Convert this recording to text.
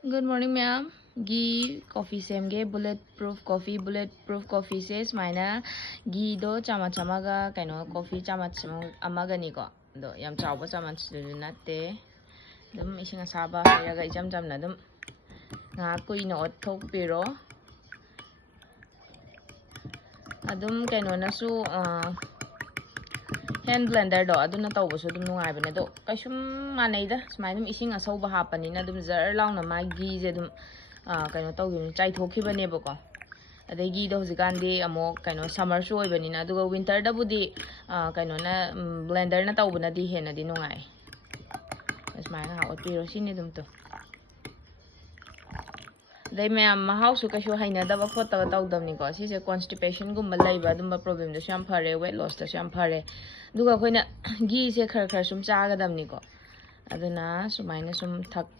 Good morning, ma'am. Ghee coffee semge bullet proof coffee se smaina ghee do chama ga kaino coffee chama amaga ni ko do yam chawba chama natte dum ising asaba hairaga ijam na dum nga kuina ot thok piro adum kaino na su hand blender do aduna tawbasu dum nungai bane do kaisum manai da smai dum ising asauba hapani na dum jar launa ma ghee je dum kaino tawgi chai thokhi bane bako adai ghee do hojikandi amo kaino summer su oibani na duga winter da budi kaino na blender na tawbana di hena di nungai smai na hot piro sini dum to dai ma'am mahau su kaishu haina da ba khota ba tawdam ni ko si se constipation gum lay ba dum ba problem da sham phare weight loss da sham phare duga khoina ghee se khar khar sum chaga dam ni ko aduna sumaina sum thak